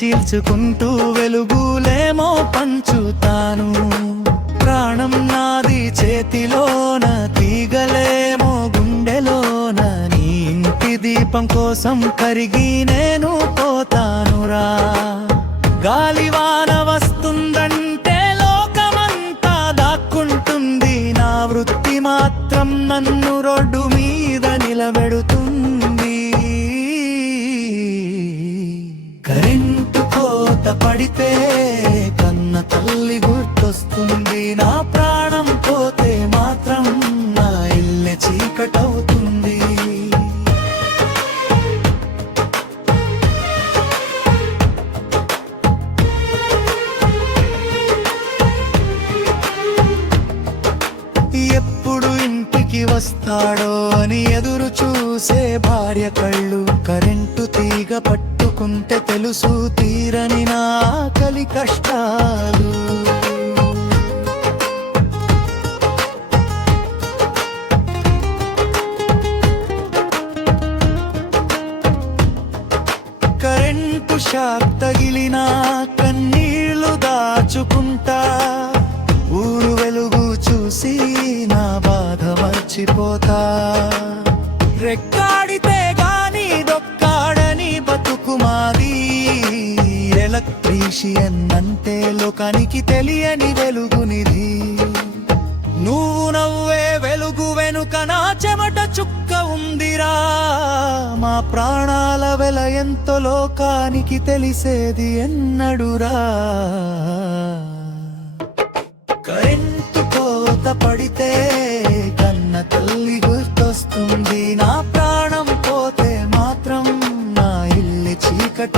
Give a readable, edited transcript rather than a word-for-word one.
చీల్చుకుంటూ వెలుగులేమో పంచుతాను. ప్రాణం నాది చేతిలోన, తీగలేమో గుండెలోన. నీ ఇంటి దీపం కోసం కరిగి నేను పోతానురా. గాలివాన వస్తుందంటే లోకమంతా దాక్కుంటుంది, నా వృత్తి మాత్రం నన్ను రోడ్డు మీద నిలబెడుతుంది. కరెంటు కోత పడితే కన్న తల్లి గుర్తొస్తుంది, నా ప్రాణం పోతే మాత్రం నా ఇల్లే చీకటవుతుంది. ఎప్పుడు ఇంటికి వస్తాడో అని ఎదురు చూసే భార్య కళ్ళు, కరెంటు తీగ పట్టుకుంటే తెలుసు తీరని నా ఆకలి కష్టాలు. కరెంటు షాక్ తగిలినా కన్నీళ్లు దాచుకుంటా, ఊరు వెలుగు చూసి నా బాధ మర్చిపోతా. రెక్కాడితే గాని దొక్కాడని బతుకు మాది, ఎలక్ట్రీషియన్ అంటే లోకానికి తెలియని వెలుగునిది. నువ్వు నవ్వే వెలుగు వెనుక నా చెమట చుక్క ఉందిరా. మా ప్రాణాల వెల ఎంతో లోకానికి తెలిసేది ఎన్నడురా. కరెంటు కోత పడితే కన్న తల్లి గుర్తొస్తుంది, నా ప్రాణం పోతే మాత్రం నా ఇల్లు చీకట